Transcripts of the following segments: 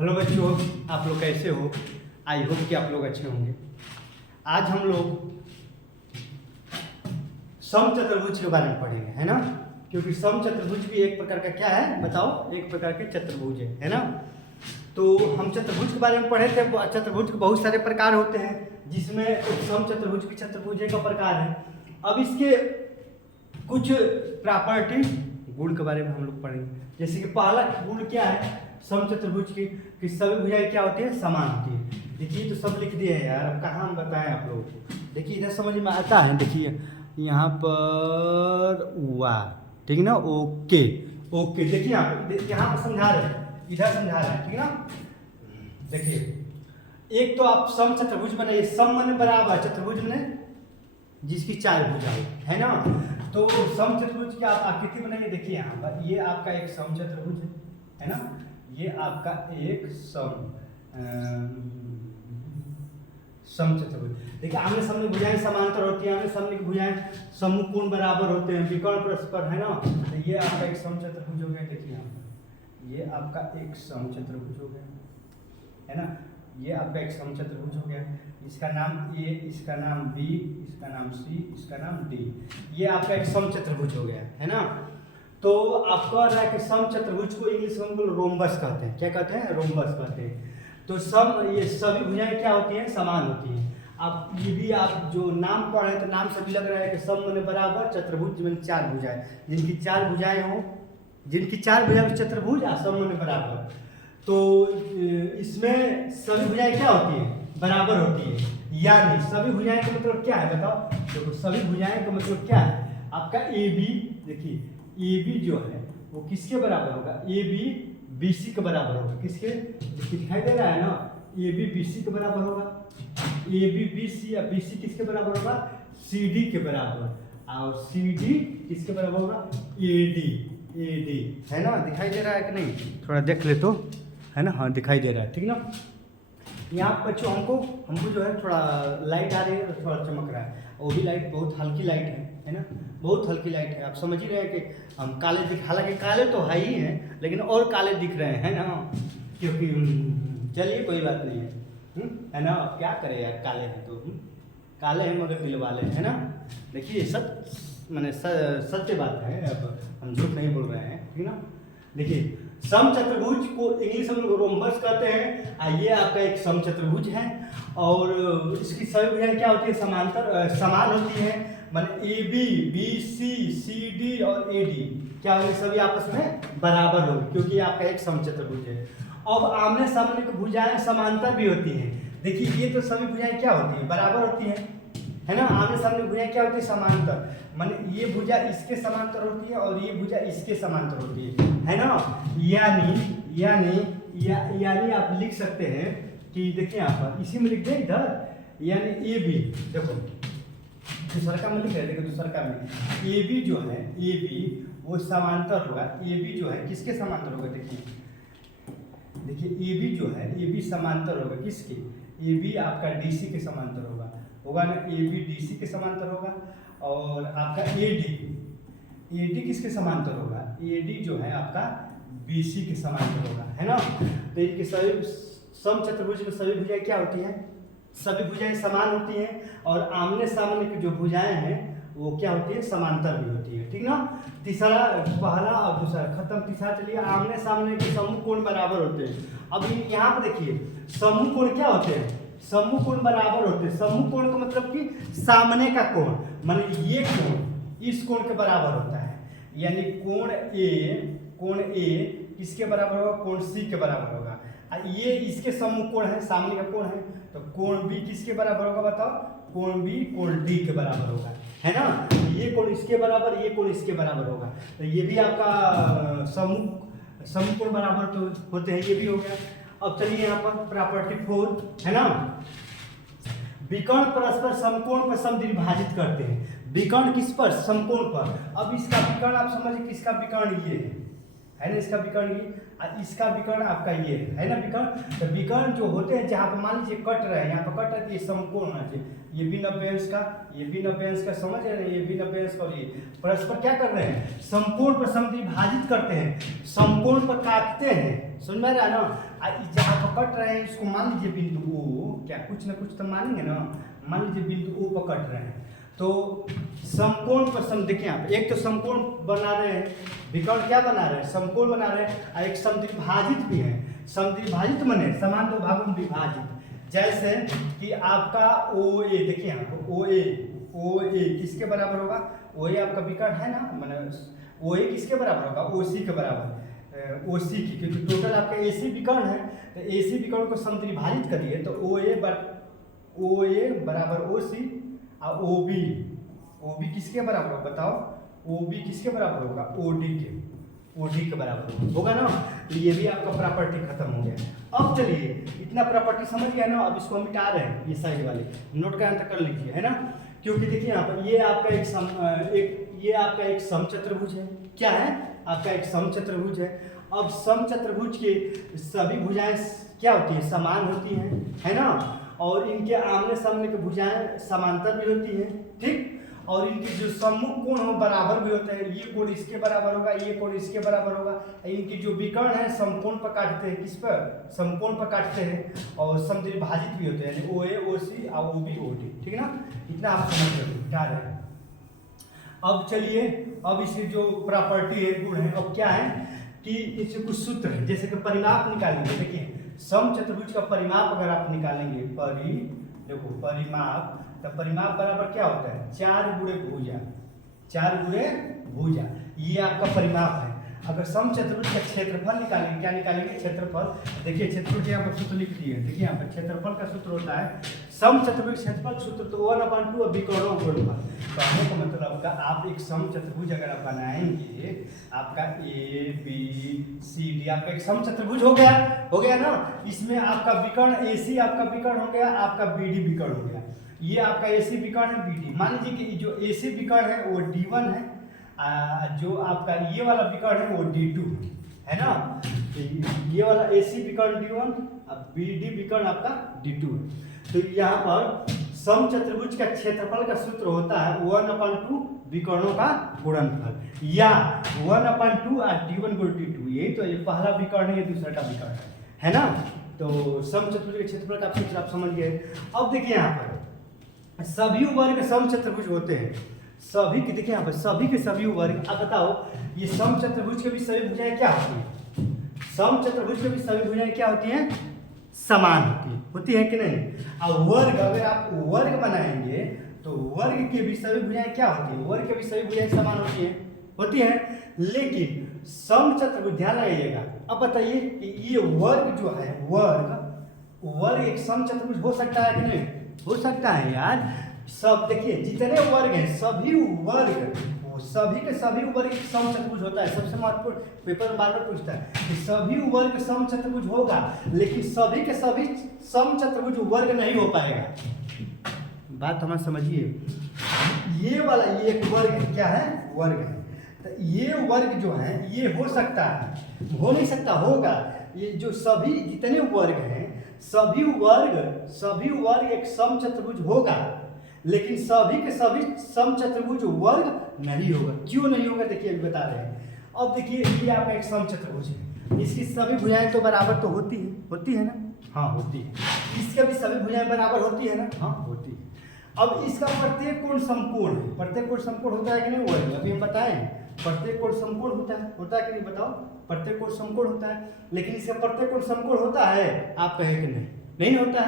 Hello बच्चों, आप लोग कैसे हो? आई होप कि आप लोग अच्छे होंगे। आज हम लोग समचतुर्भुज के बारे में पढ़ेंगे, है ना। क्योंकि समचतुर्भुज भी एक प्रकार का क्या है बताओ, एक प्रकार के चतुर्भुज है ना। तो हम चतुर्भुज के बारे में पढ़े थे। चतुर्भुज के बहुत सारे प्रकार होते हैं, जिसमें समचतुर्भुज भी चतुर्भुज का प्रकार है। अब इसके कुछ प्रॉपर्टी गुण के बारे में हम लोग पढ़ेंगे। जैसे कि पहला गुण क्या है समचतुर्भुज की, कि सभी भुजाएं क्या होती है, समान होती है। देखिए तो सब लिख दिए हैं यार, अब कहाँ हम बताएं आप लोगों को। देखिए इधर समझ में आता है, देखिए यहाँ पर हुआ, ठीक है ना। ओके ओके, देखिए यहाँ पर समझा रहे हैं, इधर समझा रहे हैं, ठीक है ना। देखिए एक तो आप समचतुर्भुज बनाइए। सम माने बराबर, चतुर्भुज माने जिसकी चार भुजा है ना। तो समचतुर्भुज की आप आकृति बनाइए। देखिए यहाँ पर ये आपका एक समचतुर्भुज है ना। ये आपका एक समचतुर्भुज। देखिए आमने सामने भुजाएं समांतर होती हैं, आमने सामने की भुजाएं समकोण बराबर होते हैं, विकर्ण परस्पर, है ना। तो ये आपका एक समचतुर्भुज हो गया। देखिए यहाँ पर ये आपका एक समचतुर्भुज हो गया, है ना। ये आपका एक समचतुर्भुज हो गया। इसका नाम ए, इसका नाम बी, इसका नाम सी, इसका नाम डी। ये आपका एक समचतुर्भुज हो गया, है ना। तो आप कह रहा है कि समचतुर्भुज को इंग्लिश में हम लोग रोम्बस कहते हैं। क्या कहते हैं? रोम्बस कहते हैं। तो ये सभी भुजाएं क्या होती हैं, समान होती हैं। अब ये भी आप जो नाम पढ़ रहे हैं तो नाम से भी लग रहा है कि सम माने बराबर, चतुर्भुज माने चार भुजाएं, जिनकी चार भुजाएं हो, जिनकी चार भुजाएं चतुर्भुज और सम माने बराबर। तो इसमें सभी भुजाएं क्या होती है, बराबर होती है। यानी सभी भुजाएं का मतलब क्या है बताओ। देखो सभी भुजाएं का मतलब क्या है, आपका ए बी, देखिए ए बी जो है वो किसके बराबर होगा, ए बी बी सी के बराबर होगा। किसके? दिखाई दे रहा है ना, ए बी बी सी के बराबर होगा। ए बी बी सी या बी सी किसके बराबर होगा, सी डी के बराबर। और सी डी किसके बराबर होगा, ए डी, है ना। दिखाई दे रहा है कि नहीं, थोड़ा देख ले तो, है ना। हाँ दिखाई दे रहा है, ठीक है ना। यहाँ बच्चों हमको जो है थोड़ा लाइट आ रही है, थोड़ा चमक रहा है। वो भी लाइट बहुत हल्की लाइट है ना, बहुत हल्की लाइट है। आप समझ ही रहे हैं कि हम काले दिख, हालांकि काले तो है ही हैं, लेकिन और काले दिख रहे हैं ना। क्योंकि चलिए कोई बात नहीं है ना। अब क्या करें यार, काले हैं तो काले हैं मगर दिल वाले, है ना। देखिए मैंने सत्य बात है, अब हम झूठ नहीं बोल रहे हैं, ठीक है ना। देखिए समचतुर्भुज को इंग्लिश में रोम्बस कहते हैं। ये आपका एक समचतुर्भुज है और इसकी सभी भुजाएं क्या होती है, समांतर समान होती है। माने A B B C C D और ए डी क्या होंगे, सभी आपस में बराबर होंगे, क्योंकि आपका एक समचतुर्भुज है। अब आमने सामने की भुजाएं समांतर भी होती हैं। देखिए ये तो सभी भुजाएं क्या होती हैं, बराबर होती हैं, है ना। आमने सामने भुजाएं क्या होती है, समांतर। माने ये भुजा इसके समांतर होती है और ये भुजा इसके समांतर होती है ना। यानी आप लिख सकते हैं कि देखिए यहाँ पर इसी में लिख दें इधर, यानी ए बी, देखो दूसरा का में लिख रहे, देखो दूसरा का में ए बी जो है, ए बी वो समांतर होगा। ए बी जो है किसके समांतर होगा, देखिए ए बी जो है, ए बी समांतर होगा किसके, ए बी आपका डी सी के समांतर होगा ना। ए बी डी सी के समांतर होगा। और आपका ए डी किसके समांतर होगा, ए डी जो है आपका बी सी के समांतर होगा, है ना। तो इनके सभी समचतुर्भुज में सभी भुजाएं क्या होती हैं, सभी भुजाएं समान होती हैं। और आमने सामने की जो भुजाएं हैं वो क्या होती है, समांतर भी होती है, ठीक ना। तीसरा, पहला और दूसरा खत्म। तीसरा चलिए, आमने सामने के समूह कोण बराबर होते हैं। अब यहाँ पर देखिए समूह कोण क्या होते हैं, समूह कोण बराबर होते हैं। समूह कोण का मतलब कि सामने का कोण, माने ये कोण इस कोण के बराबर होता है। यानी कोण ए किसके बराबर होगा, कोण सी के बराबर होगा। ये इसके समूह कोण है, सामने का कोण है। तो कोण बी किसके बराबर होगा बताओ, कोण बी कोण डी के बराबर होगा, है ना। ये कोण इसके बराबर, ये कोण इसके बराबर होगा। तो ये भी आपका समूह कोण बराबर तो होते हैं, ये भी हो गया। अब चलिए यहाँ पर प्रॉपर्टी 4, है ना। विकर्ण परस्पर समकोण पर समद्विभाजित करते हैं। विकर्ण किस पर, समकोण पर। अब इसका विकर्ण आप समझिए, किसका विकर्ण ये है ना, इसका विकर्ण ये, इसका विकर्ण आपका ये है ना विकर्ण। तो विकर्ण जो होते हैं, जहाँ पर मान लीजिए कट रहे हैं, यहाँ पर कट रहे तो ये समकोण होना चाहिए। ये भी 90 अंश का, ये भी 90 अंश का, समझ रहे हैं, ये भी 90 अंश का। और ये परस्पर क्या कर रहे हैं, समकोण पर समद्विभाजित करते हैं, समकोण पर काटते हैं, समझ में आ रहा है ना। जहाँ पर कट रहे हैं इसको मान लीजिए बिंदु ओ, क्या कुछ ना कुछ तो मानेंगे ना, मान लीजिए बिंदु ओ पर कट रहे हैं तो समकोण पर सम देखिए आप, एक तो समकोण बना रहे हैं, विकर्ण क्या बना रहे हैं, समकोण बना रहे हैं, और एक समद्विभाजित भी है। समद्विभाजित माने समान दो भागों में विभाजित। जैसे कि आपका ओ ए, देखिए यहाँ पर ओ ए किसके बराबर होगा, ओ ए आपका विकर्ण है ना, माने ओ ए किसके बराबर होगा, ओ सी के बराबर, ओ सी की, क्योंकि टोटल आपका ए सी विकर्ण है, तो ए सी विकर्ण को समद्विभाजित करिए तो ओ ए बराबर ओ सी और ओ बी किसके बराबर होगा बताओ, ओ बी किसके बराबर होगा, ओ डी के बराबर होगा ना। तो ये भी आपका प्रॉपर्टी खत्म हो गया। अब चलिए इतना प्रॉपर्टी समझ गया ना, अब इसको हम मिटा रहे हैं, ये साइड वाले नोट का अंतर कर लीजिए, है ना। क्योंकि देखिए यहाँ पर ये आपका एक समचतुर्भुज है, क्या है आपका एक समचतुर्भुज है। अब समचतुर्भुज के सभी भुजाएं क्या होती है, समान होती हैं, है ना, और इनके आमने सामने की भुजाएं समांतर भी होती हैं, ठीक, और इनके जो सम्मुख कोण हो बराबर भी होते हैं, ये कोण इसके बराबर होगा, ये कोण इसके बराबर होगा। इनकी जो विकर्ण है समकोण पर काटते हैं, किस पर, समकोण पर काटते हैं, और समद्विभाजित भी होते हैं, यानी ओ ए ओ सी और ओ बी ओ डी, ठीक है ना। इतना आप समझ लो क्या है। अब चलिए, अब इसकी जो प्रॉपर्टी है, गुण है, अब क्या है कि इससे कुछ सूत्र है, जैसे कि परिमाप निकालेंगे। देखिए समचतुर्भुज का परिमाप अगर आप निकालेंगे, परिमाप, तो परिमाप बराबर क्या होता है, 4 गुणे भुजा, ये आपका परिमाप है। अगर समचतुर्भुज का क्षेत्रफल निकालेंगे, क्या निकालेंगे, क्षेत्रफल। देखिए क्षेत्रफल के यहाँ पर सूत्र लिख दिए, देखिए यहाँ पर क्षेत्रफल का सूत्र होता है समचतुर्भुज क्षेत्रफल सूत्र, तो 1/2 विकर्णों गुणनफल। कहने का मतलब का आप एक समचतुर्भुज अगर आप बनाएंगे, आपका ए बी सी डी आपका एक समचतुर्भुज हो गया ना। इसमें आपका विकर्ण ए सी आपका विकर्ण हो गया, आपका बी डी विकर्ण हो गया। ये आपका ए सी विकर्ण है, बी डी, मान लीजिए कि जो ए सी विकर्ण है वो D1 है, जो आपका ये वाला विकर्ण है वो D2 है ना। ये वाला ए सी विकर्ण D1 और बी डी विकर्ण आपका D2 है। तो यहाँ पर समचतुर्भुज का क्षेत्रफल का सूत्र होता है 1/2 विकर्णों का गुणनफल, या 1/2 और D1 गुण D2, यही तो ये पहला विकर्ण है, ये दूसरा का विकर्ण है ना। तो समचतुर्भुज के क्षेत्रफल का सूत्र आप समझ गए। अब देखिए यहाँ पर सभी वर्ग समचतुर्भुज होते हैं, सभी के, देखिए यहाँ पर सभी के सभी वर्ग। आप बताओ ये समचतुर्भुज के भी सभी भुजाएं क्या होती हैं, समचतुर्भुज के भी सभी भुजाएं क्या होती हैं, समान होती है कि नहीं। अब वर्ग, अगर आप वर्ग बनाएंगे तो वर्ग के भी सभी भुजाएं क्या होती है, वर्ग के भी सभी भुजाएं समान होती हैं। लेकिन समचतुर्भुज, ध्यान रखिएगा। अब बताइए कि ये वर्ग जो है, वर्ग एक समचतुर्भुज हो सकता है कि नहीं, हो सकता है यार। सब देखिए जितने वर्ग हैं, सभी के सभी वर्ग एक समचतुर्भुज होता है। सबसे महत्वपूर्ण पेपर में बार बार पूछता है कि सभी वर्ग समचतुर्भुज होगा, लेकिन सभी के सभी समचतुर्भुज वर्ग नहीं हो पाएगा। बात हमारा समझिए, ये वाला ये एक वर्ग है, क्या है, वर्ग है। तो ये वर्ग जो है ये हो सकता है, हो नहीं सकता, होगा। ये जो सभी जितने वर्ग हैं, सभी वर्ग एक समचतुर्भुज होगा, लेकिन सभी के सभी समचतुर्भुज वर्ग नहीं होगा। क्यों नहीं होगा, देखिए अभी बता रहे हैं। अब देखिए ये आपका एक समचतुर्भुज है, इसकी सभी भुजाएं तो बराबर तो होती है ना, हाँ होती है। इसके भी सभी भुजाएं बराबर होती है ना, हाँ होती है। अब इसका प्रत्येक कोण समकोण है, प्रत्येक कोण समकोण होता है कि नहीं, वो अभी हम बताएं, प्रत्येक कोण समकोण होता है कि नहीं, बताओ, प्रत्येक कोण समकोण होता है। लेकिन इसका प्रत्येक कोण समकोण होता है, आप कहें कि नहीं होता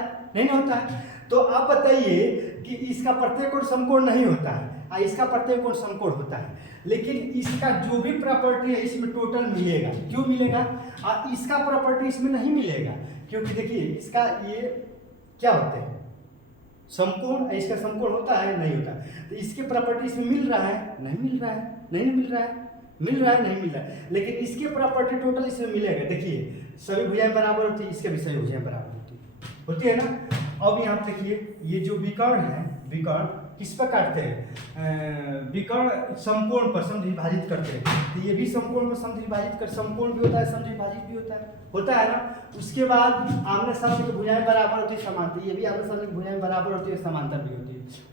है। तो आप बताइए कि इसका प्रत्येक कोण समकोण नहीं होता है और इसका प्रत्येक कोण समकोण होता है, लेकिन इसका जो भी प्रॉपर्टी है इसमें टोटल मिलेगा। क्यों मिलेगा, और इसका प्रॉपर्टी इसमें नहीं मिलेगा, क्योंकि देखिए इसका ये क्या होते हैं, समकोण, इसका समकोण होता है, नहीं होता। तो इसके प्रॉपर्टी इसमें मिल रहा है, नहीं मिल रहा है, लेकिन इसके प्रॉपर्टी टोटल इसमें मिलेगा। देखिए सभी भुजाएं बराबर होती है, इसके भी सभी भुजाएं बराबर होती है ना। अब यहाँ देखिए ये जो विकर्ण है, विकर्ण किस पर काटते हैं, विकर्ण समकोण पर समद्विभाजित करते हैं। तो ये भी समकोण पर समद्विभाजित कर, समकोण भी होता है, समद्विभाजित भी होता है ना। उसके बाद आमने सामने की भुजाएं बराबर होती है, समांतर, ये भी आमने सामने की भुजाएं बराबर होती है, समांतर भी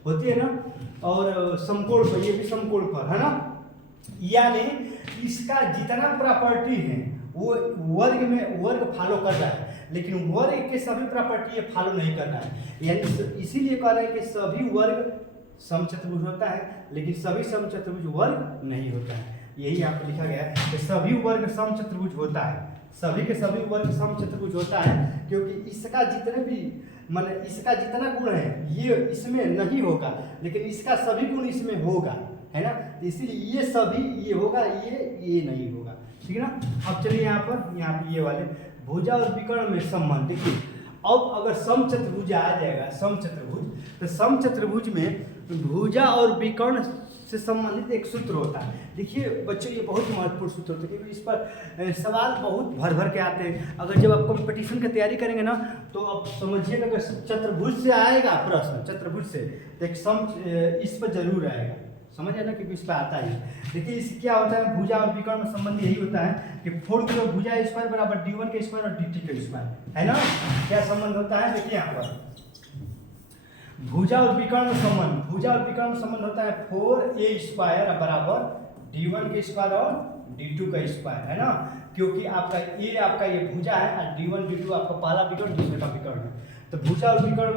होती है ना। और समकोण पर, ये भी समकोण पर है ना। यानी इसका जितना प्रॉपर्टी है वो वर्ग में वर्ग फॉलो कर रहा है, लेकिन वर्ग के सभी प्रॉपर्टी ये फॉलो नहीं कर रहा है। यानी इसीलिए कह रहे हैं कि सभी वर्ग समचतुर्भुज होता है, लेकिन सभी समचतुर्भुज वर्ग नहीं होता है। यही यहाँ पर लिखा गया है कि सभी वर्ग समचतुर्भुज होता है, सभी के सभी वर्ग समचतुर्भुज होता है, क्योंकि इसका जितने भी माने इसका जितना गुण है ये इसमें नहीं होगा, लेकिन इसका सभी गुण इसमें होगा, है ना। इसीलिए ये सभी ये होगा, ये नहीं होगा, ठीक है ना। अब चलिए यहाँ पर ये वाले भुजा और विकर्ण में संबंध देखिए। अब अगर समचतुर्भुज आ जाएगा, समचतुर्भुज, तो समचतुर्भुज में भुजा और विकर्ण से संबंधित एक सूत्र होता है। देखिए बच्चों, ये बहुत महत्वपूर्ण सूत्र होता है, क्योंकि इस पर सवाल बहुत भर भर के आते हैं। अगर जब आप कंपटीशन की तैयारी करेंगे ना, तो आप समझिएगा अगर चतुर्भुज से आएगा प्रश्न, चतुर्भुज से, तो एक इस पर जरूर आएगा, समझ है ना, क्योंकि इस पर आता ही। देखिए इससे क्या होता है, भुजा और विकर्ण में संबंध यही होता है कि 4 गुना भुजा स्क्वायर बराबर d1 के स्क्वायर और dt के स्क्वायर, है ना। क्या संबंध होता है, देखिए यहाँ पर भुजा और विकर्ण संबंध, भुजा और विकर्ण संबंध होता है 4a स्क्वायर बराबर d1 के स्क्वायर और d2 का स्क्वायर, है ना। क्योंकि आपका ये भुजा है और d1 d2 आपका पहला विकर्ण दूसरे का विकर्ण है। तो भुजा और विकर्ण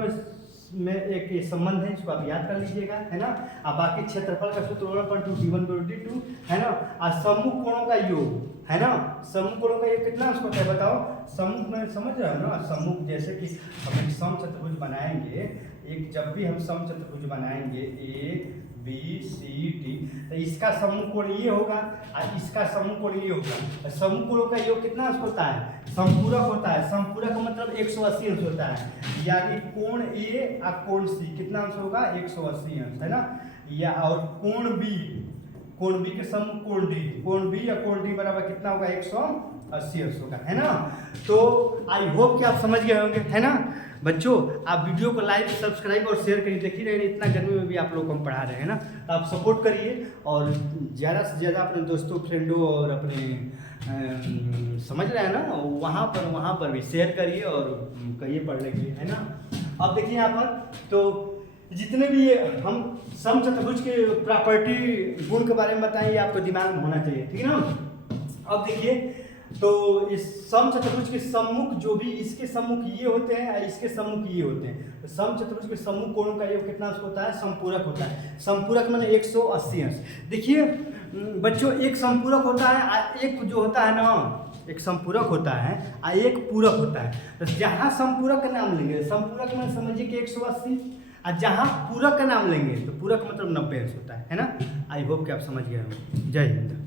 में एक ये संबंध है, इसको आप याद कर लीजिएगा, है ना। अब बाकी क्षेत्रफल का सूत्र 1/2 d1 d2, है ना। और सम्मुख कोणों का योग, है ना, सम्मुख कोणों का योग कितना उसको क्या बताओ, सम्मुख में समझ रहे हो ना। सम्मुख जैसे कि हम एक समचतुर्भुज बनाएंगे, जब भी हम समचतुर्भुज बनाएंगे A B C D, तो इसका सम्मुख कोण ये होगा और इसका सम्मुख कोण ये होगा। सम्मुख कोणों का योग कितना अंश होता है, संपूरक होता है। संपूरक का मतलब 180 अंश होता है, यानी कोण A और कोण C कितना अंश होगा, 180 अंश, है ना। या और कोण B के सम्मुख कोण D, कोण B या कोण D बराबर कितना होगा, 180 अंश होगा, है ना। तो आई होप कि आप समझ गए होंगे, है ना बच्चों। आप वीडियो को लाइक सब्सक्राइब और शेयर करिए, देखिए रहे इतना गर्मी में भी आप लोग को हम पढ़ा रहे हैं ना, तो आप सपोर्ट करिए और ज़्यादा से ज़्यादा अपने दोस्तों फ्रेंडों और अपने समझ रहे हैं ना, वहाँ पर भी शेयर करिए और कहिए पढ़ने के लिए, है ना। अब देखिए यहाँ पर तो जितने भी हम समचतुर्भुज के प्रॉपर्टी गुण के बारे में बताएंगे, आपको दिमाग में होना चाहिए, ठीक है ना। अब देखिए तो इस समचतुर्भुज के सम्मुख जो भी इसके सम्मुख ये होते हैं और इसके सम्मुख ये होते हैं, तो समचतुर्भुज के सम्मुख कोणों का योग कितना होता है, संपूरक होता है। संपूरक माने 180 अंश। देखिए बच्चों, एक संपूरक होता है और एक जो होता है ना, एक संपूरक होता है और एक पूरक होता है। तो जहाँ संपूरक का नाम लेंगे, संपूरक में समझिए कि 180, और जहाँ पूरक का नाम लेंगे तो पूरक मतलब 90 अंश होता है ना। आई होप कि आप समझ गए होंगे। जय हिंद।